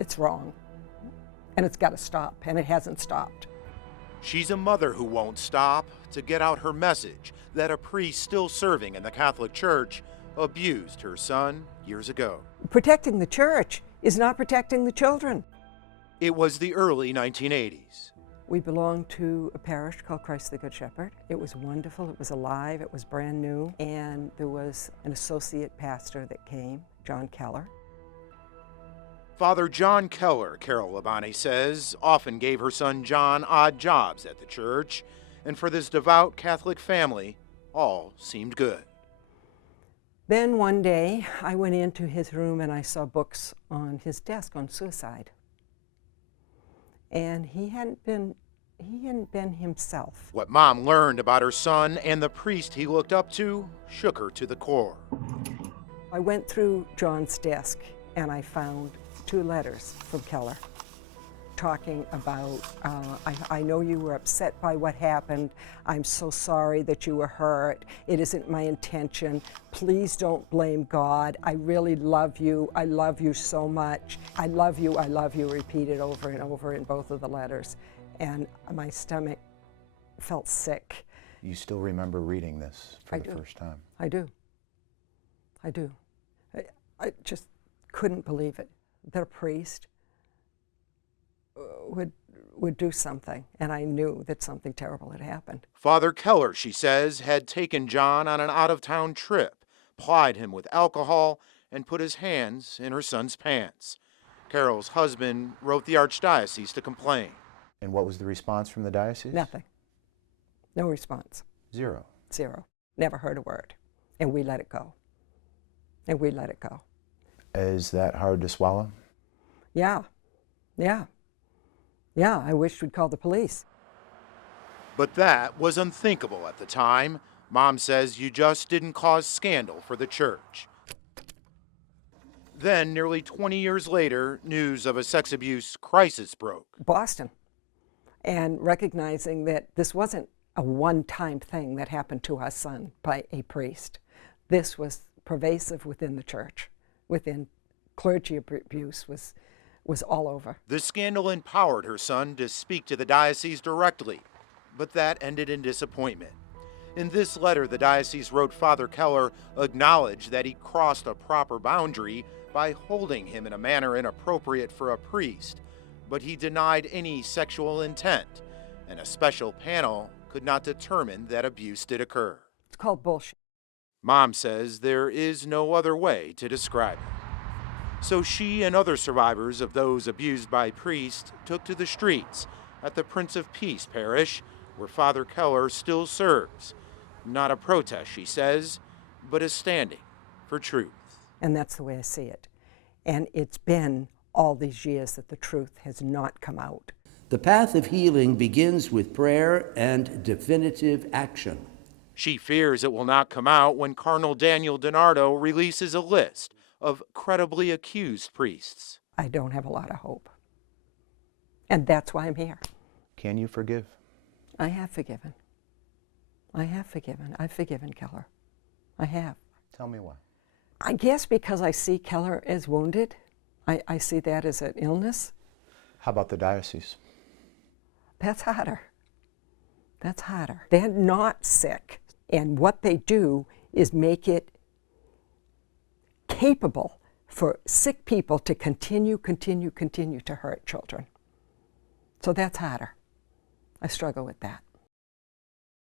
It's wrong. And it's got to stop, and it hasn't stopped. She's a mother who won't stop to get out her message that a priest still serving in the Catholic Church abused her son years ago. Protecting the church is not protecting the children. It was the early 1980s. We belonged to a parish called Christ the Good Shepherd. It was wonderful, it was alive, it was brand new, and there was an associate pastor that came, John Keller. Father John Keller, Carol Labonte says, often gave her son John odd jobs at the church, and for this devout Catholic family, all seemed good. Then one day, I went into his room and I saw books on his desk on suicide. And he hadn't been himself. What Mom learned about her son and the priest he looked up to shook her to the core. I went through John's desk and I found 2 letters from Keller talking about, I know you were upset by what happened. I'm so sorry that you were hurt. It isn't my intention. Please don't blame God. I really love you. I love you so much. I love you, repeated over and over in both of the letters. And my stomach felt sick. You still remember reading this for the first time? I do. I do. I just couldn't believe it, that a priest would do something, and I knew that something terrible had happened. Father Keller, she says, had taken John on an out-of-town trip, plied him with alcohol, and put his hands in her son's pants. Carol's husband wrote the archdiocese to complain. And what was the response from the diocese? Nothing. No response. Zero. Zero. Never heard a word. And we let it go. And we let it go. Is that hard to swallow? Yeah. Yeah. Yeah, I wished we'd call the police. But that was unthinkable at the time. Mom says you just didn't cause scandal for the church. Then, nearly 20 years later, news of a sex abuse crisis broke. Boston. And recognizing that this wasn't a one-time thing that happened to our son by a priest. This was pervasive within the church, within clergy abuse was all over. This scandal empowered her son to speak to the diocese directly, but that ended in disappointment. In this letter, the diocese wrote Father Keller acknowledged that he crossed a proper boundary by holding him in a manner inappropriate for a priest, but he denied any sexual intent, and a special panel could not determine that abuse did occur. It's called bullshit. Mom says there is no other way to describe it. So she and other survivors of those abused by priests took to the streets at the Prince of Peace parish, where Father Keller still serves. Not a protest, she says, but a standing for truth. And that's the way I see it. And it's been all these years that the truth has not come out. The path of healing begins with prayer and definitive action. She fears it will not come out when Cardinal Daniel DiNardo releases a list of credibly accused priests. I don't have a lot of hope. And that's why I'm here. Can you forgive? I have forgiven. I have forgiven. I've forgiven Keller. I have. Tell me why. I guess because I see Keller as wounded. I see that as an illness. How about the diocese? That's harder. That's harder. They're not sick. And what they do is make it capable for sick people to continue to hurt children. So that's harder. I struggle with that.